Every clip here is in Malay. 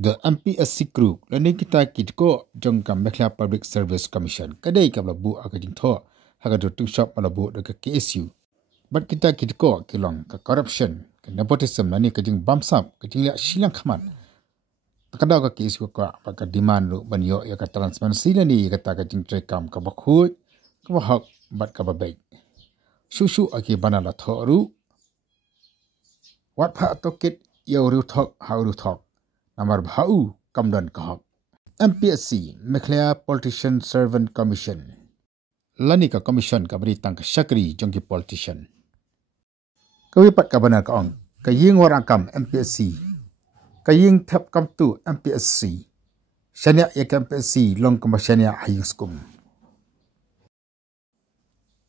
The MPSC Group lani kita kitko jongkam Mekla Public Service Commission kadai ka labu akajing tho hagadu tung shop malabu de KSU but kita kitko kilong ka corruption ka nepotism lani kajing bamsap kajing la silang khaman takadaw ka KSU ka ka demand lu banyo ya ka transparency lani kata kajing trekam ka bakhut ka bahak bat ka babai shushu aki banala thoru wat pha tokit yo ru thok how ru thok Namar bhau kamdan kahak. MPSC Mekla Politician Servant Commission. Lani ka commission ka beri tang syakri jongki politician. Kawipat ka banar ka ong. Kaying warang kam MPSC. Kaying tap kam tu MPSC. Syania ya MPSC long kama syania hayuskum.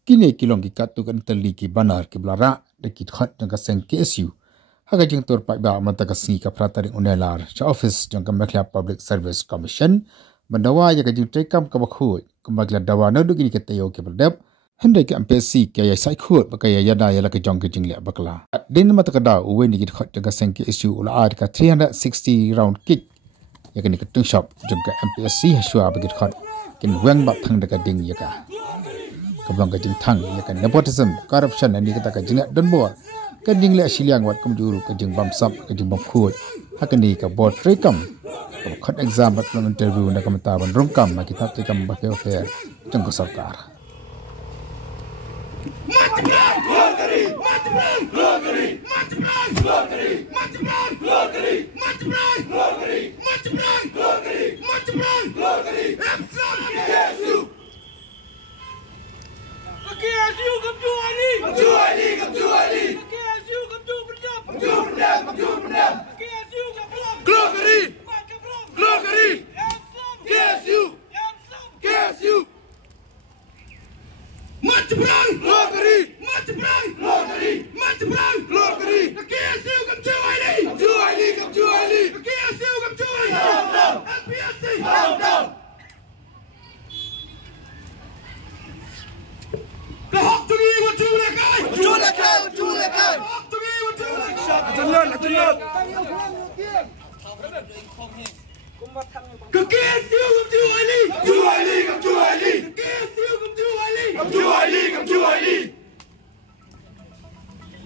Kini kilong ki katu kan teli ki banar ki blara de ki khat jong ka seng KSU. Haga jeng tur pak ba mata kasi ka prataring unelar sa office jong ka Mekla Public Service Commission mendawa ya ka jeng trekam ka bakhu kumagla dawa no du gini ketayo ke berdep hendai ka MPSC ka ya sai khut ba ka ya yada ya la ka jong ka jeng le bakla din mata ka da uwe ni git khat jong ka seng ke issue ula ad ka 360 round kick ya ka ni ka tung shop jong ka MPSC haswa ba git khat kin weng ba thang da ka ding ya ka kablong ka jeng thang ya ka nepotism corruption ani kata ka jeng don bo Kajing le siliang wat kumjuru kajing bamsap kajing bamkhut hakani ka board trekam ka khat exam bat plan interview na kamta ban rungkam na kitab trekam ba fair jang ko sarkar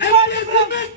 I want